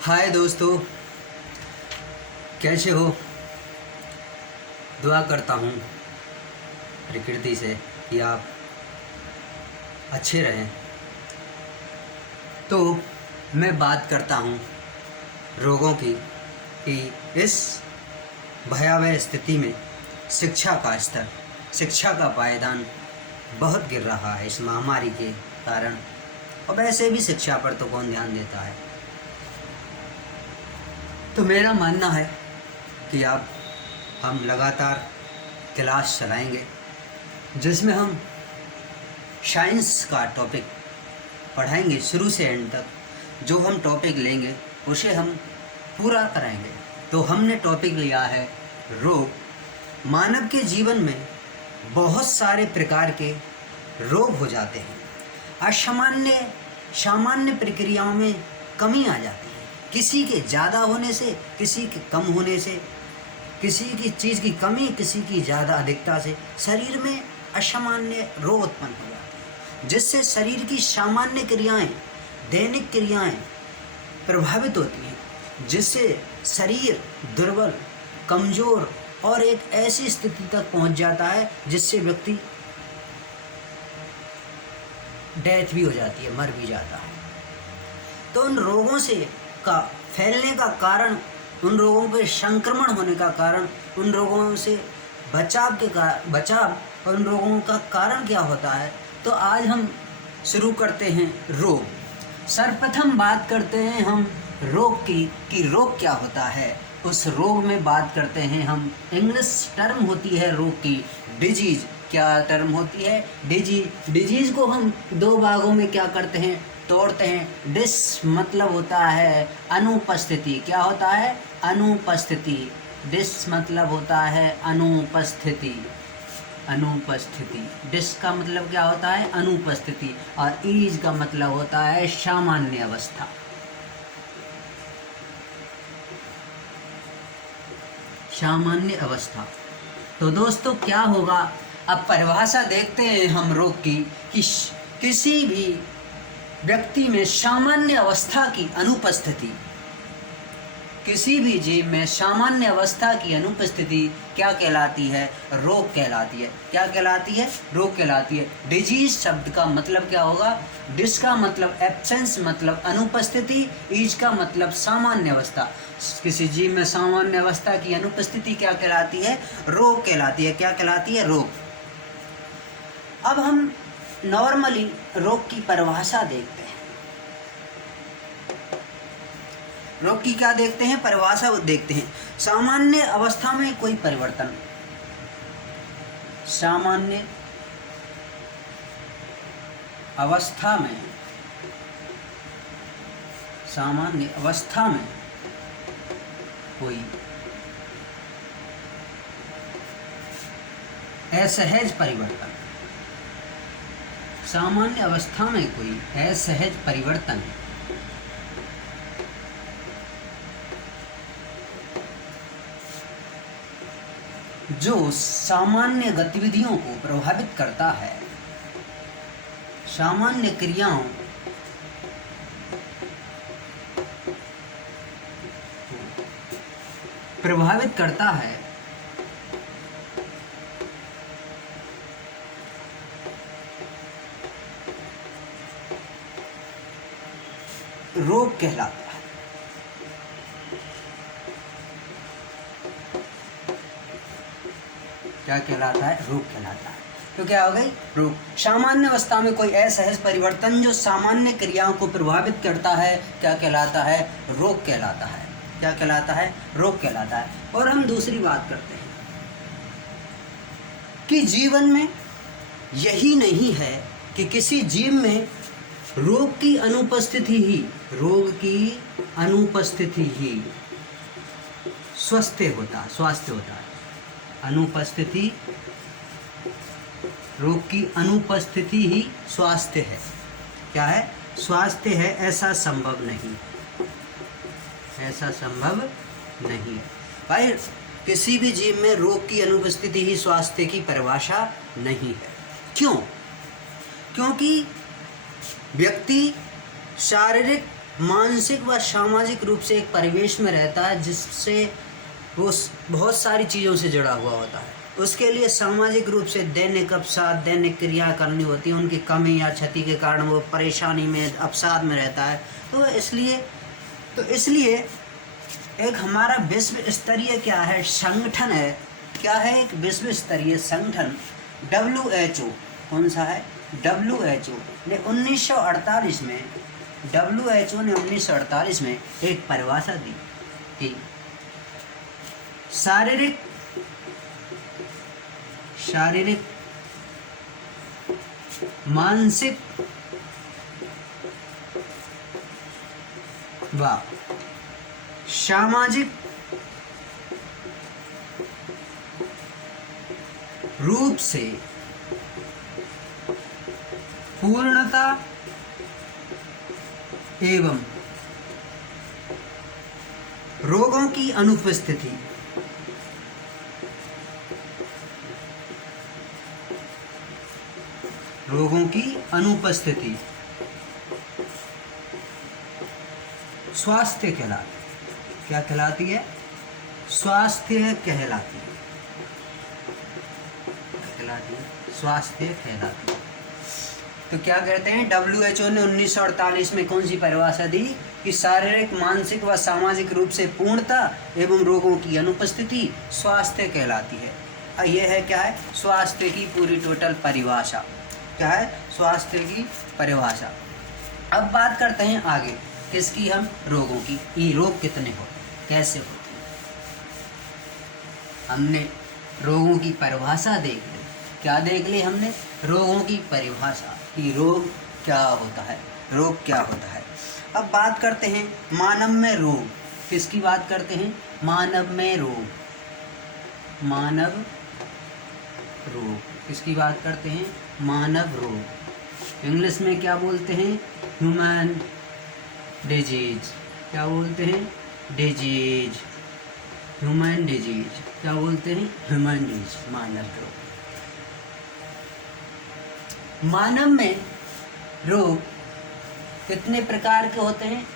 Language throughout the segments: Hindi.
हाय दोस्तों, कैसे हो। दुआ करता हूँ प्रकृति से कि आप अच्छे रहें। तो मैं बात करता हूँ रोगों की कि इस भयावह स्थिति में शिक्षा का स्तर, शिक्षा का पायदान बहुत गिर रहा है इस महामारी के कारण। और वैसे भी शिक्षा पर तो कौन ध्यान देता है। तो मेरा मानना है कि अब हम लगातार क्लास चलाएंगे जिसमें हम साइंस का टॉपिक पढ़ाएंगे शुरू से एंड तक। जो हम टॉपिक लेंगे उसे हम पूरा कराएंगे। तो हमने टॉपिक लिया है रोग। मानव के जीवन में बहुत सारे प्रकार के रोग हो जाते हैं। सामान्य प्रक्रियाओं में कमी आ जाती है। किसी के ज़्यादा होने से, किसी के कम होने से, किसी की चीज़ की कमी, किसी की ज़्यादा अधिकता से शरीर में असामान्य रोग उत्पन्न हो जाते हैं, जिससे शरीर की सामान्य क्रियाएं, दैनिक क्रियाएं प्रभावित होती हैं, जिससे शरीर दुर्बल, कमज़ोर और एक ऐसी स्थिति तक पहुंच जाता है जिससे व्यक्ति डेथ भी हो जाती है, मर भी जाता है। तो उन रोगों से का फैलने का कारण, उन रोगों के संक्रमण होने का कारण, उन रोगों से बचाव और उन रोगों का कारण क्या होता है। तो आज हम शुरू करते हैं रोग। सर्वप्रथम बात करते हैं हम रोग की कि रोग क्या होता है। उस रोग में बात करते हैं हम, इंग्लिश टर्म होती है रोग की डिजीज। क्या टर्म होती है? डिजीज को हम दो भागों में क्या करते हैं, तोड़ते हैं। डिस मतलब होता है अनुपस्थिति। क्या होता है? अनुपस्थिति। डिस मतलब होता है अनुपस्थिति। डिस का मतलब क्या होता है? अनुपस्थिति। और ईज का मतलब होता है सामान्य अवस्था। सामान्य अवस्था। तो दोस्तों क्या होगा, अब परिभाषा देखते हैं हम रोग की कि किसी भी व्यक्ति में सामान्य अवस्था की अनुपस्थिति, किसी भी जीव में सामान्य अवस्था की अनुपस्थिति क्या कहलाती है? रोग कहलाती है। क्या कहलाती है? रोग कहलाती है। डिजीज शब्द का मतलब क्या होगा? डिस का मतलब एब्सेंस, मतलब अनुपस्थिति। ईज का मतलब सामान्य अवस्था। किसी जीव में सामान्य अवस्था की अनुपस्थिति क्या कहलाती है? रोग कहलाती है। क्या कहलाती है? रोग। अब हम नॉर्मली रोग की परिभाषा देखते हैं। रोग की क्या देखते हैं? परिभाषा देखते हैं। सामान्य अवस्था में कोई परिवर्तन, सामान्य अवस्था में कोई असहज परिवर्तन, सामान्य अवस्था में कोई असहज परिवर्तन जो सामान्य गतिविधियों को प्रभावित करता है, सामान्य क्रियाओं प्रभावित करता है, रोग कहलाता है। क्या कहलाता है? रोग कहलाता है। तो क्या हो गई? रोग। सामान्य अवस्था में कोई असहज परिवर्तन जो सामान्य क्रियाओं को प्रभावित करता है, क्या कहलाता है? रोग कहलाता है। क्या कहलाता है? रोग कहलाता है। और हम दूसरी बात करते हैं कि जीवन में यही नहीं है कि किसी जीव में रोग की अनुपस्थिति ही स्वास्थ्य होता है। अनुपस्थिति, रोग की अनुपस्थिति ही स्वास्थ्य है। क्या है? स्वास्थ्य है। ऐसा संभव नहीं है भाई। किसी भी जीव में रोग की अनुपस्थिति ही स्वास्थ्य की परिभाषा नहीं है। क्यों? क्योंकि व्यक्ति शारीरिक मानसिक व सामाजिक रूप से एक परिवेश में रहता है जिससे वो बहुत सारी चीज़ों से जुड़ा हुआ होता है। उसके लिए सामाजिक रूप से दैनिक अवसाद, दैनिक क्रिया करनी होती है। उनकी कमी या क्षति के कारण वो परेशानी में, अवसाद में रहता है। तो इसलिए एक हमारा विश्व स्तरीय क्या है, संगठन है। क्या है? एक विश्व स्तरीय संगठन WHO। कौन सा है? WHO ने 1948 में WHO ने 1948 में एक परिभाषा दी कि शारीरिक, मानसिक व सामाजिक रूप से पूर्णता एवं रोगों की अनुपस्थिति, स्वास्थ्य कहलाती है। क्या कहलाती है? स्वास्थ्य कहलाती है। स्वास्थ्य कहलाती है। तो क्या कहते हैं? WHO ने 1948 में कौन सी परिभाषा दी कि शारीरिक, मानसिक व सामाजिक रूप से पूर्णता एवं रोगों की अनुपस्थिति स्वास्थ्य कहलाती है। यह है क्या है? स्वास्थ्य की पूरी टोटल परिभाषा। क्या है? स्वास्थ्य की परिभाषा। अब बात करते हैं आगे किसकी? हम रोगों की। ये रोग कितने होते हैं, कैसे होते हैं? हमने रोगों की परिभाषा देख ली। क्या देख ली हमने? रोगों की परिभाषा कि रोग क्या होता है, रोग क्या होता है। अब बात करते हैं मानव में रोग। किसकी बात करते हैं? मानव में रोग। मानव रोग किसकी बात करते हैं? मानव रोग। इंग्लिश में क्या बोलते हैं? Human disease. क्या बोलते हैं? डिजीज। Human disease. क्या बोलते हैं? ह्यूमन डिजीज, मानव रोग। मानव में रोग कितने प्रकार के होते हैं?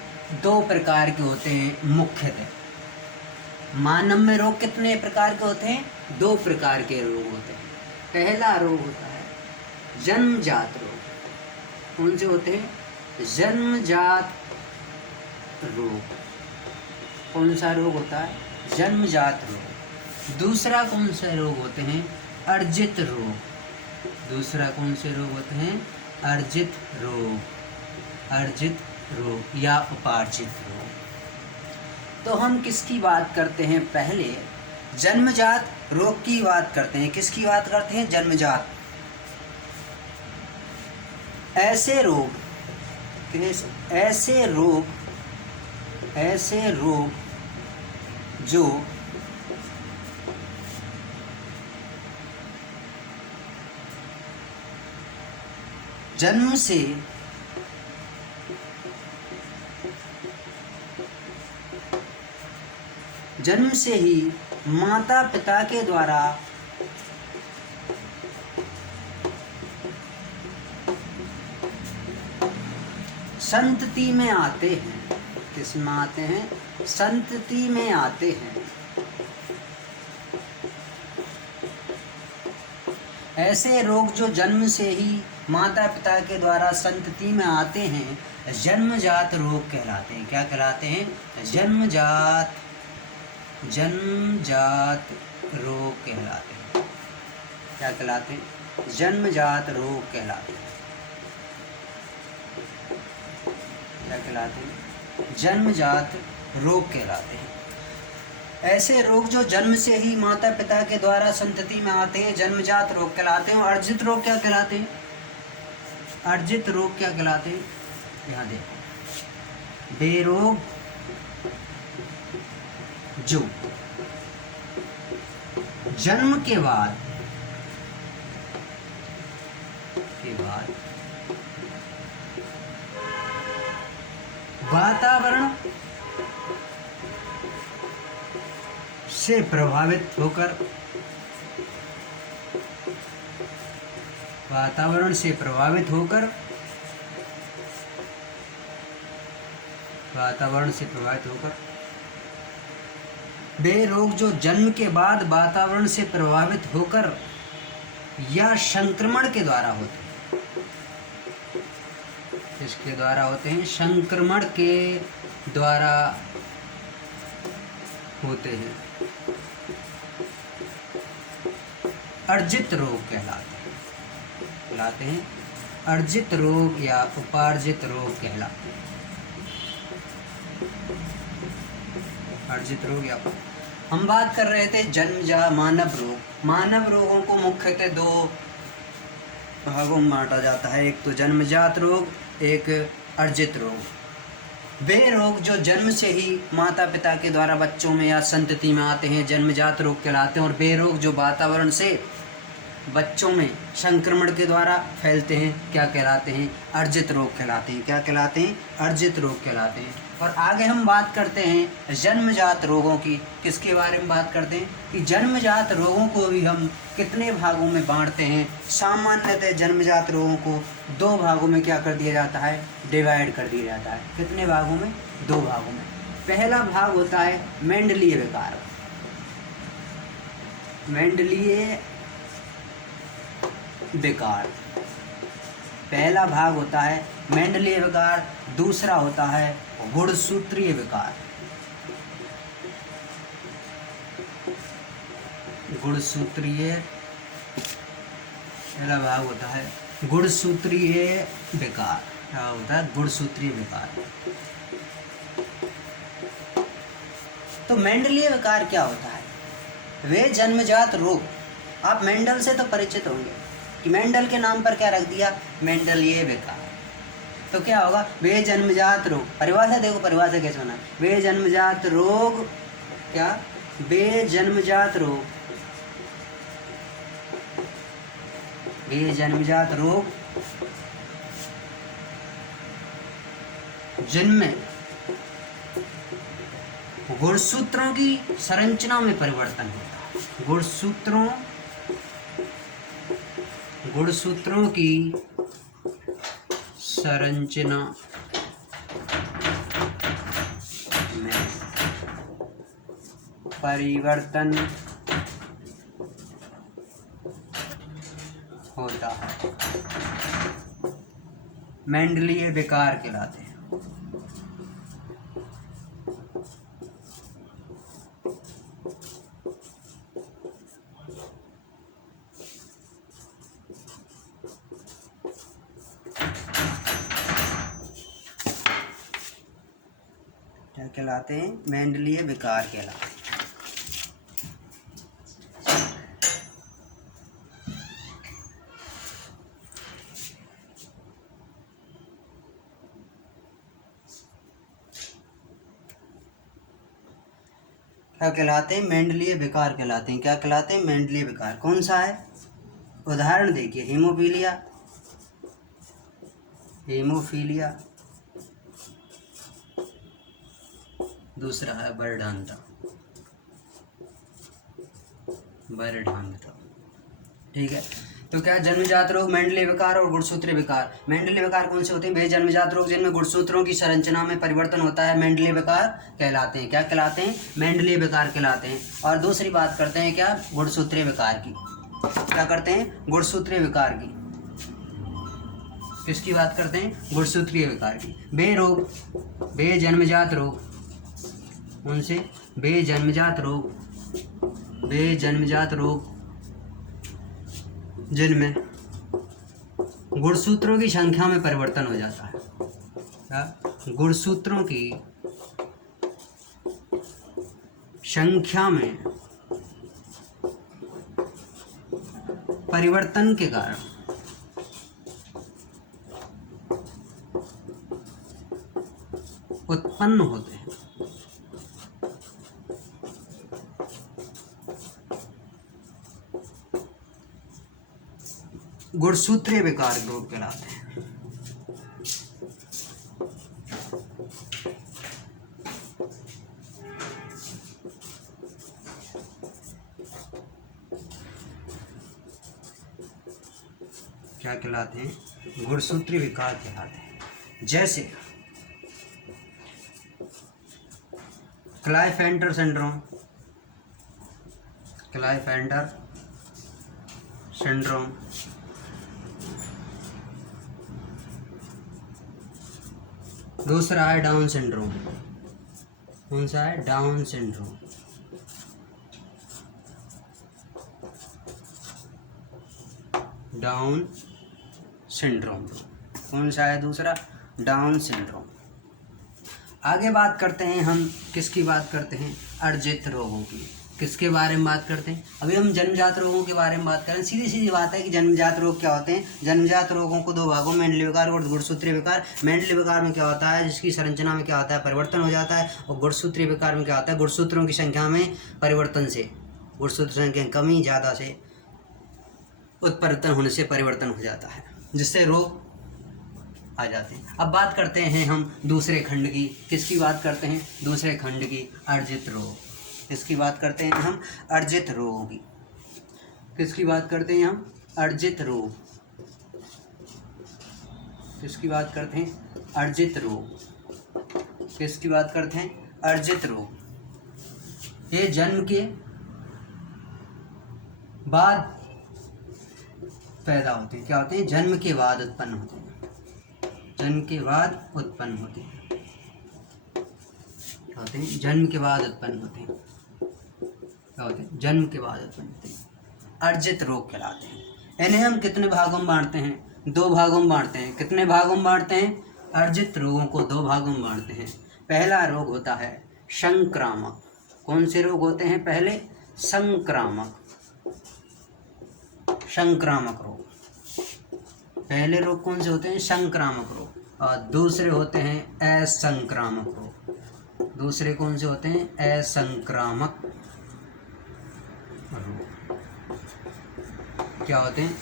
2 प्रकार के होते हैं मुख्यतः। मानव में रोग कितने प्रकार के होते हैं? 2 प्रकार के रोग होते हैं। पहला रोग होता है जन्मजात रोग। कौन से होते हैं? जन्मजात रोग। कौन सा रोग होता है? जन्मजात रोग। दूसरा कौन सा रोग होते हैं? अर्जित रोग। दूसरा कौन से रोग होते हैं? अर्जित रोग। अर्जित रोग या उपार्जित रोग। तो हम किसकी बात करते हैं? पहले जन्मजात रोग की बात करते हैं। किसकी बात करते हैं? जन्मजात। ऐसे रोग जो जन्म से ही माता पिता के द्वारा संतति में आते हैं। किस में आते हैं? संतति में आते हैं। ऐसे रोग जो जन्म से ही माता पिता के द्वारा संतति में आते हैं जन्मजात रोग कहलाते हैं। क्या कहलाते हैं? जन्मजात रोग कहलाते हैं। क्या कहलाते हैं? जन्मजात रोग कहलाते हैं। क्या कहलाते हैं? जन्मजात रोग कहलाते हैं। ऐसे रोग जो जन्म से ही माता पिता के द्वारा संतति में आते हैं जन्मजात रोग कहलाते हैं। और अर्जित रोग क्या कहलाते हैं? अर्जित रोग क्या कहलाते हैं? यहाँ देखो, वे रोग जो जन्म के बाद वातावरण से प्रभावित होकर वातावरण से प्रभावित होकर, वे रोग जो जन्म के बाद वातावरण से प्रभावित होकर या संक्रमण के द्वारा होते हैं। इसके द्वारा होते हैं, संक्रमण के द्वारा होते हैं, अर्जित रोग कहलाते हैं। अर्जित रोग या उपार्जित रोग कहलाते हैं। अर्जित रोग या हम बात कर रहे थे जन्मजात मानव रोग। मानव रोगों को मुख्यतः दो भागों में बांटा जाता है, एक तो जन्मजात रोग, एक अर्जित रोग। वे रोग जो जन्म से ही माता पिता के द्वारा बच्चों में या संतति में आते हैं, जन्मजात रोग कहलाते हैं। और वे रोग जो वातावरण से बच्चों में संक्रमण के द्वारा फैलते हैं, क्या कहलाते हैं? अर्जित रोग कहलाते हैं। क्या कहलाते हैं? अर्जित रोग कहलाते हैं। और आगे हम बात करते हैं जन्मजात रोगों की। किसके बारे में बात करते हैं? कि जन्मजात रोगों को भी हम कितने भागों में बांटते हैं। सामान्यतः जन्मजात रोगों को दो भागों में क्या कर दिया जाता है? डिवाइड कर दिया जाता है। कितने भागों में? दो भागों में। पहला भाग होता है मेंडलीय विकार। मेंडलीय विकार पहला भाग होता है मेंडलीय विकार। दूसरा होता है गुणसूत्रीय विकार। गुणसूत्रीय पहला भाग होता है गुणसूत्रीय विकार। क्या होता है? गुणसूत्रीय विकार। तो मेंडलीय विकार क्या होता है? वे जन्मजात रोग। आप मेंडल से तो परिचित होंगे कि मेंडल के नाम पर क्या रख दिया? मेंडलीय विकार। तो क्या होगा? वे जन्मजात रोग। परिभाषा देखो, परिभाषा कैसे बना? वे जन्मजात रोग, क्या? वे जन्मजात रोग, वे जन्मजात रोग जिनमें गुणसूत्रों की संरचना में परिवर्तन होता है। गुणसूत्रों की संरचना में परिवर्तन होता है, मेंडलीय विकार कहलाते हैं। क्या कहलाते हैं? मेंडलीय विकार कहलाते हैं। क्या कहलाते हैं? मेंडलीय विकार कहलाते हैं। क्या कहलाते हैं? मेंडलीय विकार। कौन सा है? उदाहरण देखिए, हीमोफीलिया, हीमोफीलिया। दूसरा है बर्ढांता, बर्ढांता। ठीक है। तो क्या जन्मजात रोग, मेंडलीय विकार और गुणसूत्रीय विकार। मेंडलीय विकार कौन से होते हैं? वे जन्मजात रोग जिनमें गुणसूत्रों की संरचना में परिवर्तन होता है, मेंडलीय विकार कहलाते हैं। क्या कहलाते हैं? मेंडलीय विकार कहलाते हैं। और दूसरी बात करते हैं क्या? गुणसूत्रीय विकार की। क्या करते हैं? गुणसूत्रीय विकार की। किसकी बात करते हैं? गुणसूत्रीय विकार की। वे रोग, वे जन्मजात रोग, उनसे वे जन्मजात रोग जिनमें गुणसूत्रों की संख्या में परिवर्तन हो जाता है। क्या? गुणसूत्रों की संख्या में परिवर्तन के कारण उत्पन्न होते हैं। गुणसूत्रीय विकार रोग कहलाते हैं। क्या कहलाते हैं? गुणसूत्रीय विकार कहलाते हैं। जैसे क्लाइफेंटर सिंड्रोम, क्लाइफेंटर सिंड्रोम। दूसरा है डाउन सिंड्रोम। कौन सा है? Down syndrome. डाउन सिंड्रोम कौन सा है? दूसरा डाउन सिंड्रोम। आगे बात करते हैं हम किसकी बात करते हैं? अर्जित रोगों की। किसके बारे में बात करते हैं? अभी हम जन्मजात रोगों के बारे में बात करें। सीधी सीधी बात है कि जन्मजात रोग क्या होते हैं। जन्मजात रोगों को दो भागों, मेंडली विकार और गुणसूत्रीय विकार। मेंडली विकार में क्या होता है? जिसकी संरचना में क्या होता है? परिवर्तन हो जाता है। और गुणसूत्रीय विकार में क्या होता है? गुणसूत्रों की संख्या में परिवर्तन से, गुणसूत्र संख्या कमी ज़्यादा से, उत्परिवर्तन होने से परिवर्तन हो जाता है, जिससे रोग आ जाते हैं। अब बात करते हैं हम दूसरे खंड की। किसकी बात करते हैं? दूसरे खंड की, अर्जित रोग। किसकी बात करते हैं हम? अर्जित रोगों की। किसकी बात करते हैं हम? अर्जित रोग। किसकी बात करते हैं? अर्जित रोग। किसकी बात करते हैं? अर्जित रोग। ये जन्म के बाद पैदा होते हैं। क्या होते हैं? जन्म के बाद उत्पन्न होते हैं। जन्म के बाद उत्पन्न होते हैं। क्या होते हैं? जन्म के बाद उत्पन्न होते हैं। क्या होते हैं? जन्म के बाद उत्पन्न होते हैं, अर्जित रोग कहलाते हैं। इन्हें हम कितने भागों में बांटते हैं? दो भागों में बांटते हैं। कितने भागों में बांटते हैं? अर्जित रोगों को दो भागों में बांटते हैं। पहला रोग होता है संक्रामक। कौन से रोग होते हैं? पहले संक्रामक, संक्रामक रोग। पहले रोग कौन से होते हैं? संक्रामक रोग। और दूसरे होते हैं असंक्रामक रोग। दूसरे कौन से होते हैं? असंक्रामक रोग। क्या होते हैं?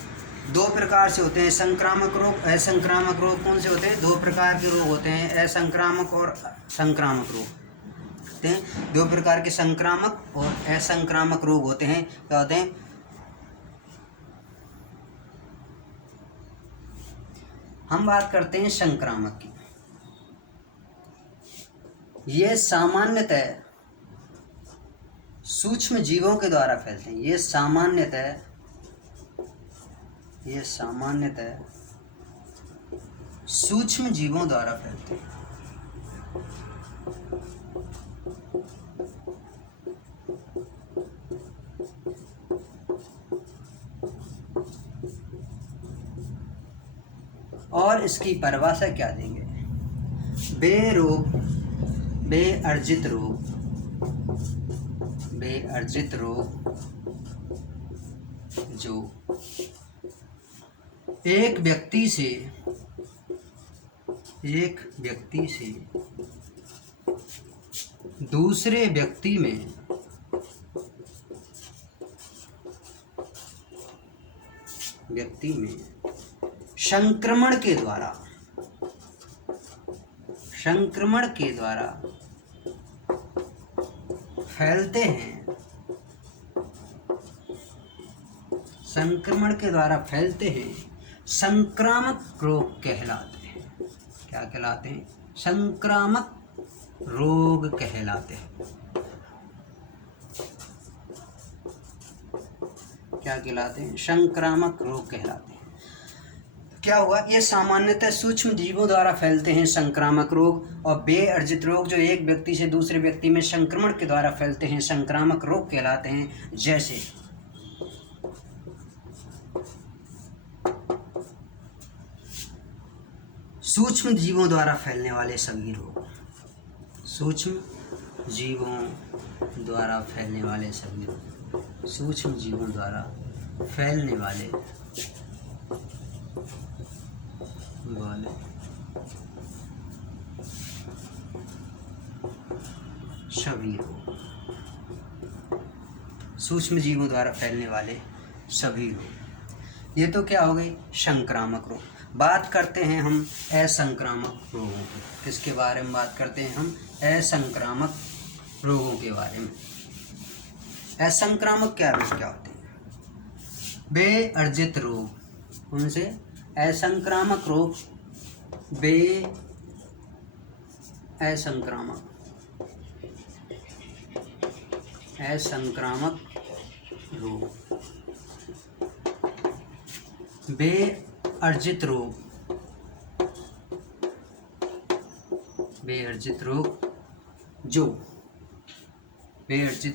दो प्रकार से होते हैं संक्रामक रोग, असंक्रामक रोग। कौन से होते हैं? दो प्रकार के रोग होते हैं, असंक्रामक और संक्रामक रोग होते हैं। दो प्रकार के संक्रामक और असंक्रामक रोग होते हैं। क्या होते हैं? हम बात करते हैं संक्रामक की। ये सामान्यतः सूक्ष्म जीवों के द्वारा फैलते हैं। ये सामान्यतः सूक्ष्म जीवों द्वारा फैलते हैं। और इसकी परिभाषा क्या देंगे? बेअर्जित रोग जो एक व्यक्ति से दूसरे व्यक्ति में संक्रमण के द्वारा फैलते हैं। संक्रमण के द्वारा फैलते हैं, संक्रामक रोग कहलाते हैं। क्या कहलाते हैं? संक्रामक रोग कहलाते हैं। क्या कहलाते हैं? संक्रामक रोग कहलाते हैं। क्या हुआ? ये सामान्यतः सूक्ष्म जीवों द्वारा फैलते हैं, संक्रामक रोग। और बेअर्जित रोग जो एक व्यक्ति से दूसरे व्यक्ति में संक्रमण के द्वारा फैलते हैं, संक्रामक रोग कहलाते हैं। जैसे सूक्ष्म जीवों द्वारा फैलने वाले सभी रोग, सूक्ष्म जीवों द्वारा फैलने वाले सभी रोग, सूक्ष्म जीवों द्वारा फैलने वाले सभी रोग, सूक्ष्म जीवों द्वारा फैलने वाले सभी रोग। ये तो क्या हो गई? संक्रामक रोग। बात करते हैं हम असंक्रामक रोगों की। किसके बारे में बात करते हैं हम? असंक्रामक रोगों के बारे में। असंक्रामक क्या होते हैं? बेअर्जित रोग। उनसे असंक्रामक रोग, असंक्रामक असंक्रामक रोग। बेअर्जित रोग, बेअर्जित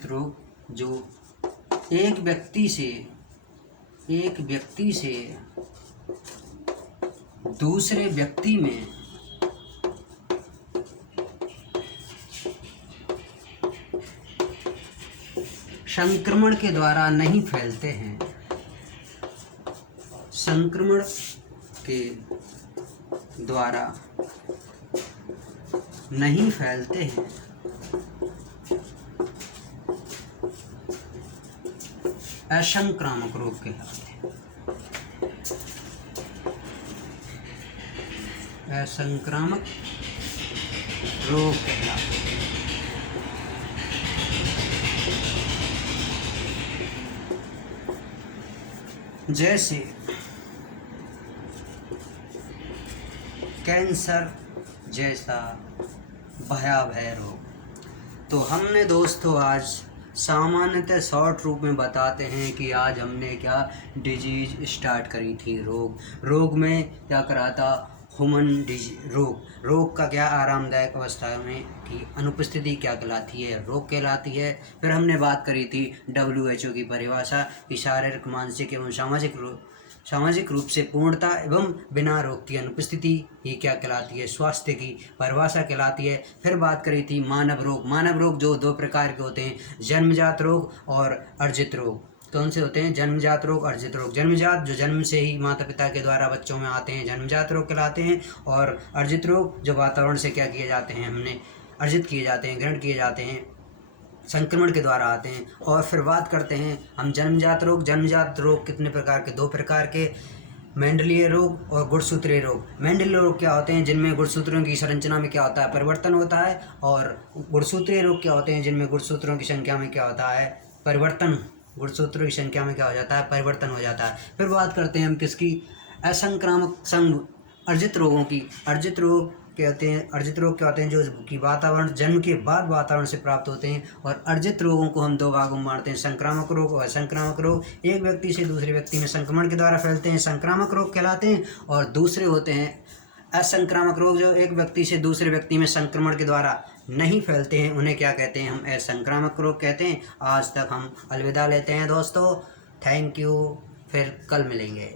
रोग जो एक व्यक्ति से दूसरे व्यक्ति में संक्रमण के द्वारा नहीं फैलते हैं, संक्रमण के द्वारा नहीं फैलते हैं, असंक्रामक रोग कहलाते हैं। असंक्रामक रोग कहलाते हैं। जैसे कैंसर जैसा भयावह रोग। तो हमने दोस्तों आज सामान्यतः शॉर्ट रूप में बताते हैं कि आज हमने क्या डिजीज स्टार्ट करी थी। रोग में क्या करा था, ह्यूमन डिजीज रोग का क्या आरामदायक अवस्था में की अनुपस्थिति क्या कहलाती है, रोग कहलाती है। फिर हमने बात करी थी WHO की परिभाषा कि शारीरिक, मानसिक एवं सामाजिक रूप से पूर्णता एवं बिना रोग की अनुपस्थिति ही क्या कहलाती है, स्वास्थ्य की परिभाषा कहलाती है। फिर बात करी थी मानव रोग जो 2 प्रकार के होते हैं, जन्मजात रोग और अर्जित रोग। कौन से होते हैं, जन्मजात रोग, अर्जित रोग। जन्मजात जो जन्म से ही माता पिता के द्वारा बच्चों में आते हैं, जन्मजात रोग कहलाते हैं। और अर्जित रोग जो वातावरण से क्या किए जाते हैं, हमने अर्जित किए जाते हैं, ग्रहण किए जाते हैं, संक्रमण के द्वारा आते हैं। और फिर बात करते हैं हम जन्मजात रोग कितने प्रकार के, 2 प्रकार के, मेंडलीय रोग और गुणसूत्रीय रोग। मेंडलीय रोग क्या होते हैं, जिनमें गुणसूत्रों की संरचना में क्या होता है, परिवर्तन होता है। और गुणसूत्रीय रोग क्या होते हैं, जिनमें गुणसूत्रों की संख्या में क्या होता है, परिवर्तन, गुणसूत्रों की संख्या में क्या हो जाता है, परिवर्तन हो जाता है। फिर बात करते हैं हम किसकी, असंक्रामक अर्जित रोगों की। अर्जित रोग क्या होते हैं जो कि वातावरण, जन्म के बाद वातावरण से प्राप्त होते हैं। और अर्जित रोगों को हम 2 भागों में बांटते हैं, संक्रामक रोग और असंक्रामक रोग। एक व्यक्ति से दूसरे व्यक्ति में संक्रमण के द्वारा फैलते हैं, संक्रामक रोग कहलाते हैं। और दूसरे होते हैं असंक्रामक रोग जो एक व्यक्ति से दूसरे व्यक्ति में संक्रमण के द्वारा नहीं फैलते हैं, उन्हें क्या कहते हैं, हम असंक्रामक रोग कहते हैं। आज तक हम अलविदा लेते हैं दोस्तों, थैंक यू, फिर कल मिलेंगे।